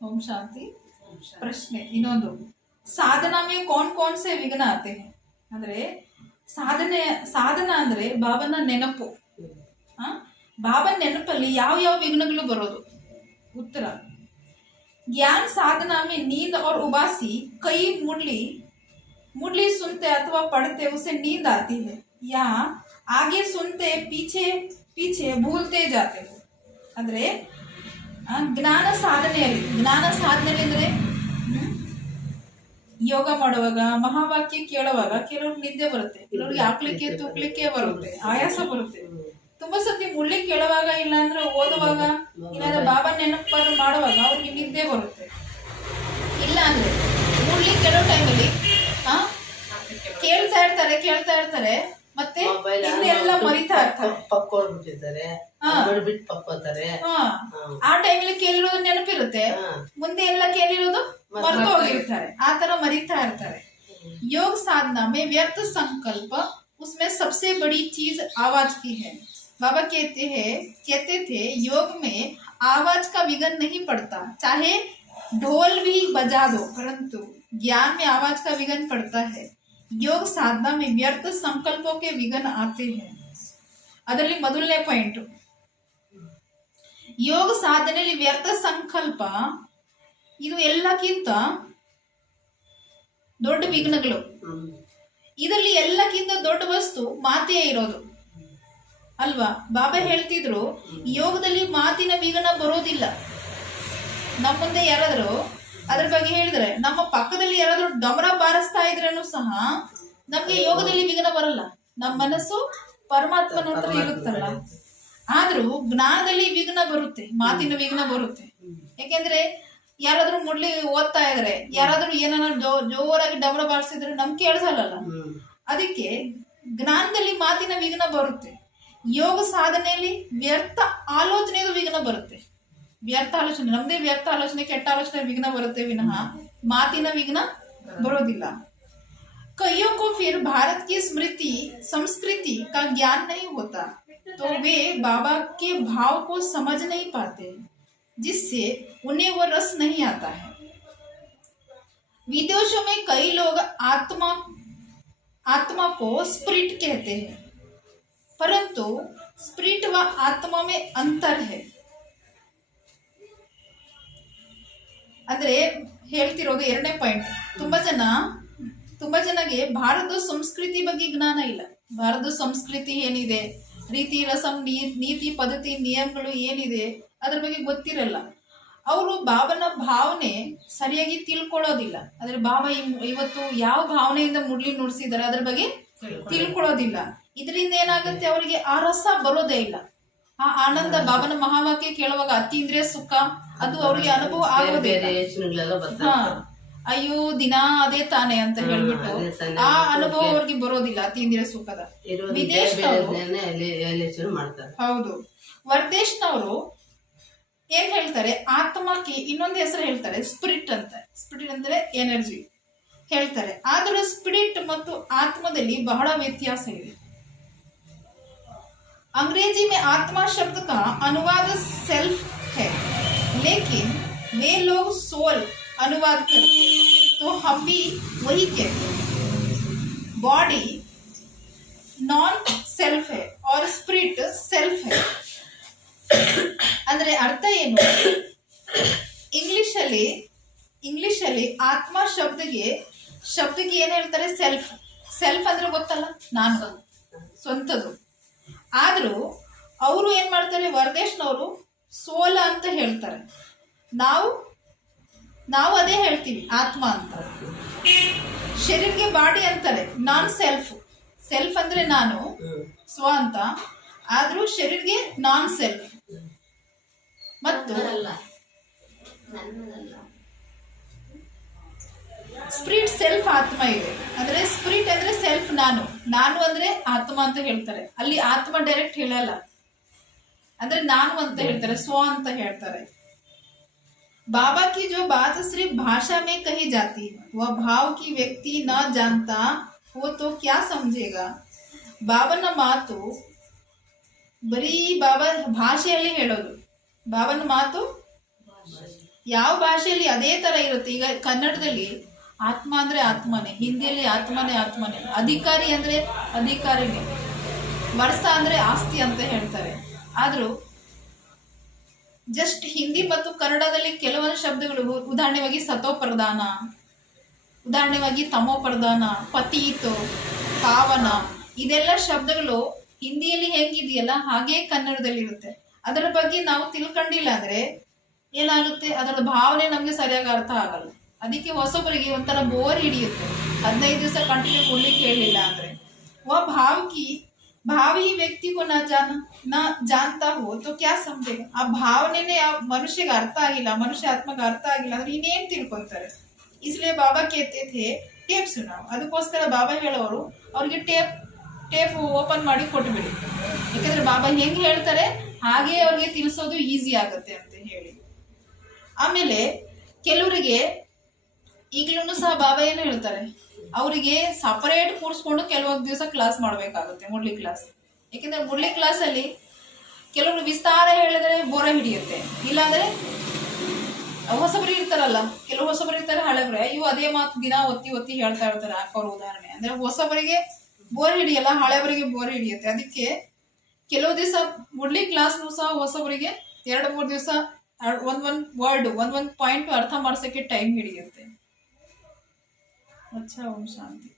ओम शांति। ಪ್ರಶ್ನೆ ಇನ್ನೊಂದು, ಸಾಧನಾ ಮೇ ಕೌನ್ ಕೌನ್ ಸೆ ವಿಘ್ನ ಆತೆ ಹೈ? ಅಂದ್ರೆ ಸಾಧನ ಅಂದ್ರೆ ಬಾಬನ ನೆನಪು. ಬಾಬನ ನೆನಪಲ್ಲಿ ಯಾವ ಯಾವ ವಿಘ್ನಗಳು ಬರೋದು? ಉತ್ತರ, ज्ञान साधना में नींद और उबासी कई मुरली सुनते अथवा पढ़ते उसे नींद आती है, या आगे सुनते पीछे पीछे भूलते जाते हो. ಅಂದ್ರೆ ಜ್ಞಾನ ಸಾಧನೆಯಲ್ಲಿ ಅಂದ್ರೆ ಯೋಗ ಮಾಡುವಾಗ ಮಹಾವಾಕ್ಯ ಕೇಳುವಾಗ ಕೆಲವ್ರಿಗೆ ನಿದ್ದೆ ಬರುತ್ತೆ, ಕೆಲವ್ರಿಗೆ ಹಾಕ್ಲಿಕ್ಕೆ ತೂಕ್ಲಿಕ್ಕೆ ಬರುತ್ತೆ, ಆಯಾಸ ಬರುತ್ತೆ. ತುಂಬಾ ಸತಿ ಮುಳ್ಳಿಗೆ ಕೇಳುವಾಗ ಇಲ್ಲ ಅಂದ್ರೆ ಓದುವಾಗ ಏನಾದ್ರು ಬಾಬಾ ನೆನಪಾದ್ರು ಮಾಡುವಾಗ ಅವ್ರಿಗೆ ನಿದ್ದೆ ಬರುತ್ತೆ. ಇಲ್ಲ ಅಂದ್ರೆ ಮುಳ್ಳಿಗೆ ಕೇಳೋ ಟೈಮಲ್ಲಿ ಕೇಳ್ತಾ ಇರ್ತಾರೆ ಮತ್ತೆ ಎಲ್ಲ ಮರಿತಾ ಇರ್ತಾರೆ. ಆ ಟೈಮಲ್ಲಿ ಕೇಳಿರೋದು ನೆನಪಿರುತ್ತೆ, ಮುಂದೆ ಎಲ್ಲ ಕೇಳಿರೋದು ಮರೆತು ಹೋಗಿರ್ತಾರೆ, ಆ ತರ ಮರಿತಾ ಇರ್ತಾರೆ. योग साधना में व्यर्थ संकल्प उसमें सबसे बड़ी चीज आवाज की है. बाबा कहते थे योग में आवाज का विघ्न नहीं पड़ता, चाहे ढोल भी बजा दो, परंतु ज्ञान में आवाज का विघ्न पड़ता है. योग साधना में व्यर्थ संकल्पों के विघ्न आते हैं. ಅದರಲ್ಲಿ ಮೊದಲನೇ ಪಾಯಿಂಟ್, ಯೋಗ ಸಾಧನೆಯಲ್ಲಿ ವ್ಯರ್ಥ ಸಂಕಲ್ಪ ಇದು ಎಲ್ಲಕ್ಕಿಂತ ದೊಡ್ಡ ವಿಘ್ನಗಳು. ಇದರಲ್ಲಿ ಎಲ್ಲಕ್ಕಿಂತ ದೊಡ್ಡ ವಸ್ತು ಮಾತೇ ಇರೋದು ಅಲ್ವಾ? ಬಾಬಾ ಹೇಳ್ತಿದ್ರು ಯೋಗದಲ್ಲಿ ಮಾತಿನ ವಿಘ್ನ ಬರೋದಿಲ್ಲ. ನಮ್ಮ ಮುಂದೆ ಯಾರಾದ್ರು ಅದ್ರ ಬಗ್ಗೆ ಹೇಳಿದ್ರೆ, ನಮ್ಮ ಪಕ್ಕದಲ್ಲಿ ಯಾರಾದ್ರೂ ಡಮರ ಬಾರಿಸ್ತಾ ಇದ್ರೂ ಸಹ ನಮ್ಗೆ ಯೋಗದಲ್ಲಿ ವಿಘ್ನ ಬರಲ್ಲ, ನಮ್ಮ ಮನಸ್ಸು ಪರಮಾತ್ಮನ ಹತ್ರ ಇರುತ್ತಲ್ಲ. ಆದ್ರೂ ಜ್ಞಾನದಲ್ಲಿ ವಿಘ್ನ ಬರುತ್ತೆ, ಮಾತಿನ ವಿಘ್ನ ಬರುತ್ತೆ. ಯಾಕೆಂದ್ರೆ ಯಾರಾದ್ರೂ ಮುಡ್ಲಿ ಓದ್ತಾ ಇದ್ರೆ, ಯಾರಾದ್ರೂ ಏನಾದ್ರು ಜೋರಾಗಿ ಡಮರ ಬಾರಿಸಿದ್ರೆ ನಮ್ಗೆ ಕೇಳಿಸಲ್ಲ. ಅದಕ್ಕೆ ಜ್ಞಾನದಲ್ಲಿ ಮಾತಿನ ವಿಘ್ನ ಬರುತ್ತೆ. ಯೋಗ ಸಾಧನೆಯಲ್ಲಿ ವ್ಯರ್ಥ ಆಲೋಚನೆಗೂ ವಿಘ್ನ ಬರುತ್ತೆ. ವ್ಯರ್ಥ ಆಲೋಚನೆ, ನಮ್ದೇ ವ್ಯರ್ಥ ಆಲೋಚನೆ, ಕೆಟ್ಟ ಆಲೋಚನೆ ವಿಘ್ನ ಬರುತ್ತೆ ವಿನಃ ಮಾತಿನ ವಿಘ್ನ ಬರೋದಿಲ್ಲ. कईयों को फिर भारत की स्मृति संस्कृति का ज्ञान नहीं होता, तो वे बाबा के भाव को समझ नहीं पाते, जिससे उन्हें वो रस नहीं आता है. विदेशों में कई लोग आत्मा को स्पिरिट कहते हैं, परंतु स्पिरिट व आत्मा में अंतर है. ಅಂದ್ರೆ ಹೇಳ್ತಿರೋದು ಎರಡನೇ ಪಾಯಿಂಟ್, ತುಂಬಾ ಜನಗೆ ಭಾರತದ ಸಂಸ್ಕೃತಿ ಬಗ್ಗೆ ಜ್ಞಾನ ಇಲ್ಲ. ಭಾರತದ ಸಂಸ್ಕೃತಿ ಏನಿದೆ, ರೀತಿ ರಸಂ ನೀತಿ ಪದ್ಧತಿ ನಿಯಮಗಳು ಏನಿದೆ ಅದ್ರ ಬಗ್ಗೆ ಗೊತ್ತಿರಲ್ಲ. ಅವರು ಬಾಬನ ಭಾವನೆ ಸರಿಯಾಗಿ ತಿಳ್ಕೊಳ್ಳೋದಿಲ್ಲ. ಅಂದ್ರೆ ಬಾಬಾ ಇವತ್ತು ಯಾವ ಭಾವನೆಯಿಂದ ಮುಡ್ಲಿ ನುಡಿಸಿದಾರೆ ಅದ್ರ ಬಗ್ಗೆ ತಿಳ್ಕೊಳ್ಳೋದಿಲ್ಲ. ಇದರಿಂದ ಏನಾಗುತ್ತೆ, ಅವರಿಗೆ ಆ ರಸ ಬರೋದೇ ಇಲ್ಲ, ಆ ಆನಂದ. ಬಾಬನ ಮಹಾವಾಕ್ಯ ಕೇಳುವಾಗ ಅತೀಂದ್ರಿಯ ಸುಖ ಅದು ಅವ್ರಿಗೆ ಅನುಭವ ಆಗೋದಿಲ್ಲ. ಅಯ್ಯೋ ದಿನ ಅದೇ ತಾನೆ ಅಂತ ಹೇಳ್ಬಿಟ್ಟು ಆ ಅನುಭವ ಅವ್ರಿಗೆ ಬರೋದಿಲ್ಲ ಅತೀಂದ್ರಿಯ ಸುಖದ. ಹೌದು, ವರ್ದೇಶ್ನವರು ಏನ್ ಹೇಳ್ತಾರೆ, ಆತ್ಮಕ್ಕೆ ಇನ್ನೊಂದು ಹೆಸರು ಹೇಳ್ತಾರೆ ಸ್ಪಿರಿಟ್ ಅಂತ. ಸ್ಪಿರಿಟ್ ಅಂದ್ರೆ ಎನರ್ಜಿ ಹೇಳ್ತಾರೆ. ಆದ್ರೆ ಸ್ಪಿರಿಟ್ ಮತ್ತು ಆತ್ಮದಲ್ಲಿ ಬಹಳ ವ್ಯತ್ಯಾಸ ಇದೆ. अंग्रेजी में आत्मा शब्द का अनुवाद सेल्फ है, लेकिन वे लोग सोल अनुवाद करते, तो हम भी वही कहते हैं. बॉडी नॉन सेल्फ है और स्पिरिट सेल्फ है. ಅಂದ್ರೆ ಅರ್ಥ ಏನು, ಇಂಗ್ಲಿಷಲ್ಲಿ ಆತ್ಮ ಶಬ್ದಕ್ಕೆ ಏನ್ ಹೇಳ್ತಾರೆ, ಸೆಲ್ಫ್ ಅಂದ್ರೆ ಗೊತ್ತಲ್ಲ, ನಾನು, ಸ್ವಂತದ್ದು. ಆದ್ರೂ ಅವರು ಏನ್ ಮಾಡ್ತಾರೆ, ವರ್ದೇಶ್ನವರು ಸೋಲ ಅಂತ ಹೇಳ್ತಾರೆ. ನಾವು ಅದೇ ಹೇಳ್ತೀವಿ ಆತ್ಮ ಅಂತ. ಶರೀರ್ಗೆ ಬಾಡಿ ಅಂತಾರೆ ನಾನ್ ಸೆಲ್ಫ್ ಅಂದ್ರೆ ನಾನು, ಸ್ವ ಅಂತ. ಆದ್ರೂ ಶರೀರ್ಗೆ ನಾನ್ ಸೆಲ್ಫ್. ಮತ್ತು ಸ್ಪಿರಿಟ್ ಸೆಲ್ಫ್ ಆತ್ಮ ಇದೆ. ಅಂದ್ರೆ ಸ್ಪಿರಿಟ್ ಅಂದ್ರೆ ಸೆಲ್ಫ್, ನಾನು ಅಂದ್ರೆ ಆತ್ಮ ಅಂತ ಹೇಳ್ತಾರೆ. ಅಲ್ಲಿ ಆತ್ಮ ಡೈರೆಕ್ಟ್ ಹೇಳಲ್ಲ, ಅಂದ್ರೆ ನಾನು ಅಂತ ಹೇಳ್ತಾರೆ, ಸ್ವ ಅಂತ ಹೇಳ್ತಾರೆ. बाबा की जो बात सिर्फ भाषा में कही जाती है, वह भाव की व्यक्ति न जानता हो तो क्या समझेगा. ಬಾಬನ ಮಾತು ಬರೀ ಬಾಬಾ ಭಾಷೆಯಲ್ಲಿ ಹೇಳೋದು. ಬಾಬನ ಮಾತು ಯಾವ ಭಾಷೆಯಲ್ಲಿ ಅದೇ ತರ ಇರುತ್ತೆ. ಈಗ ಕನ್ನಡದಲ್ಲಿ ಆತ್ಮ ಅಂದ್ರೆ ಆತ್ಮನೇ, ಹಿಂದಿಯಲ್ಲಿ ಆತ್ಮನೇ ಆತ್ಮನೇ, ಅಧಿಕಾರಿ ಅಂದ್ರೆ ಅಧಿಕಾರಿನೇ, ವರ್ಷ ಅಂದ್ರೆ ಆಸ್ತಿ ಅಂತ ಹೇಳ್ತಾರೆ. ಆದ್ರೂ ಜಸ್ಟ್ ಹಿಂದಿ ಮತ್ತು ಕನ್ನಡದಲ್ಲಿ ಕೆಲವೊಂದು ಶಬ್ದಗಳು, ಉದಾಹರಣೆವಾಗಿ ಸತೋ ಪ್ರಧಾನ, ಉದಾಹರಣೆವಾಗಿ ತಮೋ ಪ್ರಧಾನ, ಪತೀತು, ಪಾವನ, ಇದೆಲ್ಲ ಶಬ್ದಗಳು ಹಿಂದಿಯಲ್ಲಿ ಹೆಂಗಿದೆಯಲ್ಲ ಹಾಗೇ ಕನ್ನಡದಲ್ಲಿ ಇರುತ್ತೆ. ಅದರ ಬಗ್ಗೆ ನಾವು ತಿಳ್ಕೊಂಡಿಲ್ಲ ಅಂದ್ರೆ ಏನಾಗುತ್ತೆ, ಅದರ ಭಾವನೆ ನಮ್ಗೆ ಸರಿಯಾಗಿ ಅರ್ಥ ಆಗಲ್ಲ. ಅದಕ್ಕೆ ಹೊಸಬರಿಗೆ ಒಂಥರ ಬೋರ್ ಹಿಡಿಯುತ್ತೆ 15 ದಿವಸ ಕಂಟಿನ್ಯೂ बोलಲಿಕ್ಕೆ ಹೇಳಿಲ್ಲ ಅಂದ್ರೆ. भावी व्यक्ति को ना जानता हो तो क्या समझेगा. ಆ ಭಾವನೆನೇ ಆ ಮನುಷ್ಯಗೆ ಅರ್ಥ ಆಗಿಲ್ಲ, ಮನುಷ್ಯ ಆತ್ಮಕ್ಕೆ ಅರ್ಥ ಆಗಿಲ್ಲ ಅಂದ್ರೆ ಇನ್ನೇನ್ ತಿಳ್ಕೊಂತಾರೆ. इसलिए ಬಾಬಾ कहते थे ಟೇಪ್ ಸುನಾವ್. ಅದಕ್ಕೋಸ್ಕರ ಬಾಬಾ ಹೇಳೋರು ಅವ್ರಿಗೆ ಟೇಪ್ ಓಪನ್ ಮಾಡಿ ಕೊಟ್ಬಿಡಿ. ಯಾಕಂದ್ರೆ ಬಾಬಾ ಹೆಂಗ್ ಹೇಳ್ತಾರೆ ಹಾಗೆ ಅವ್ರಿಗೆ ತಿಳಿಸೋದು ಈಸಿ ಆಗುತ್ತೆ ಅಂತ ಹೇಳಿ. ಆಮೇಲೆ ಕೆಲವರಿಗೆ ಈಗಲೂ ಸಹ ಬಾಬಾ ಏನು ಹೇಳ್ತಾರೆ, ಅವರಿಗೆ ಸಪರೇಟ್ ಕೂರಿಸ್ಕೊಂಡು ಕೆಲವೊಂದು ದಿವಸ ಕ್ಲಾಸ್ ಮಾಡಬೇಕಾಗುತ್ತೆ, ಮುರಳಿ ಕ್ಲಾಸ್. ಯಾಕೆಂದ್ರೆ ಮುರಳಿ ಕ್ಲಾಸಲ್ಲಿ ಕೆಲವರು ವಿಸ್ತಾರ ಹೇಳಿದ್ರೆ ಬೋರ ಹಿಡಿಯುತ್ತೆ. ಇಲ್ಲಾಂದ್ರೆ ಹೊಸಬರು ಇರ್ತಾರಲ್ಲ, ಕೆಲವು ಹೊಸಬರು ಇರ್ತಾರೆ, ಹಳೆಬ್ರೆ ಇವು ಅದೇ ಮಾತು ದಿನ ಒತ್ತಿ ಒತ್ತಿ ಹೇಳ್ತಾ ಇರ್ತಾರೆ. ಅವ್ರ ಉದಾಹರಣೆ ಅಂದ್ರೆ ಹೊಸಬರಿಗೆ ಬೋರ್ ಹಿಡಿಯಲ್ಲ, ಹಳೆಬರಿಗೆ ಬೋರ್ ಹಿಡಿಯುತ್ತೆ. ಅದಕ್ಕೆ ಕೆಲವು ದಿವಸ ಮುರಳಿ ಕ್ಲಾಸ್ನು ಸಹ ಹೊಸಬರಿಗೆ 2-3 ದಿವಸ ಒಂದೊಂದು ವರ್ಡ್ ಒಂದೊಂದು ಪಾಯಿಂಟ್ ಅರ್ಥ ಮಾಡ್ಸೋಕ್ಕೆ ಟೈಮ್ ಹಿಡಿಯುತ್ತೆ. अच्छा, ओम शांति.